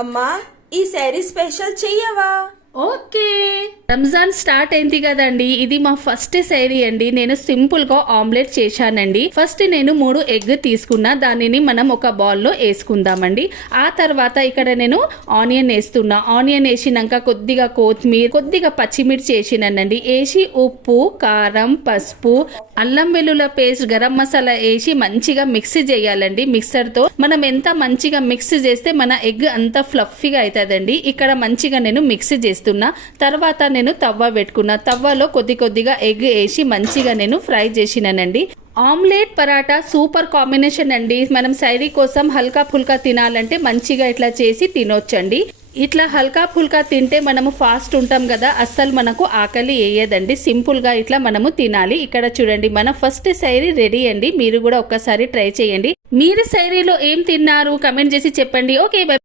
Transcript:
అమ్మా ఈ శారీ స్పెషల్ చెయ్యవా? ఓకే, రంజాన్ స్టార్ట్ అయింది కదండి. ఇది మా ఫస్ట్ శారీ అండి. నేను సింపుల్ గా ఆమ్లెట్ చేశానండి. ఫస్ట్ నేను 3 ఎగ్ తీసుకున్నా, దానిని మనం ఒక బౌల్ లో వేసుకుందామండి. ఆ తర్వాత ఇక్కడ నేను ఆనియన్ వేస్తున్నా. ఆనియన్ వేసినాక కొద్దిగా కొత్తిమీర, కొద్దిగా పచ్చిమిర్చి వేసినానండి. వేసి ఉప్పు, కారం, పసుపు, అల్లం వెల్లుల్లి పేస్ట్, గరం మసాలా వేసి మంచిగా మిక్స్ చేయాలండి. మిక్సర్ తో మనం ఎంత మంచిగా మిక్స్ చేస్తే మన ఎగ్ అంత ఫ్లఫీగా అవుతుందండి. ఇక్కడ మంచిగా నేను మిక్స్ చేస్తున్నా. తర్వాత నేను తవ్వ పెట్టుకున్నా. తవ్వలో కొద్దిగా ఎగ్ వేసి మంచిగా నేను ఫ్రై చేసినానండి. ఆమ్లెట్ పరాటా సూపర్ కాంబినేషన్ అండి. మనం సైరీ కోసం హల్కా ఫుల్కా తినాలంటే మంచిగా ఇట్లా చేసి తినొచ్చండి. ఇట్లా హల్కా ఫుల్కా తింటే మనము ఫాస్ట్ ఉంటాం కదా, అస్సలు మనకు ఆకలి వేయదండి. సింపుల్ గా ఇట్లా మనము తినాలి. ఇక్కడ చూడండి, మన ఫస్ట్ సైరీ రెడీ అండి. మీరు కూడా ఒక్కసారి ట్రై చేయండి. మీరు సైరీలో ఏం తిన్నారు కమెంట్ చేసి చెప్పండి. Okay, by.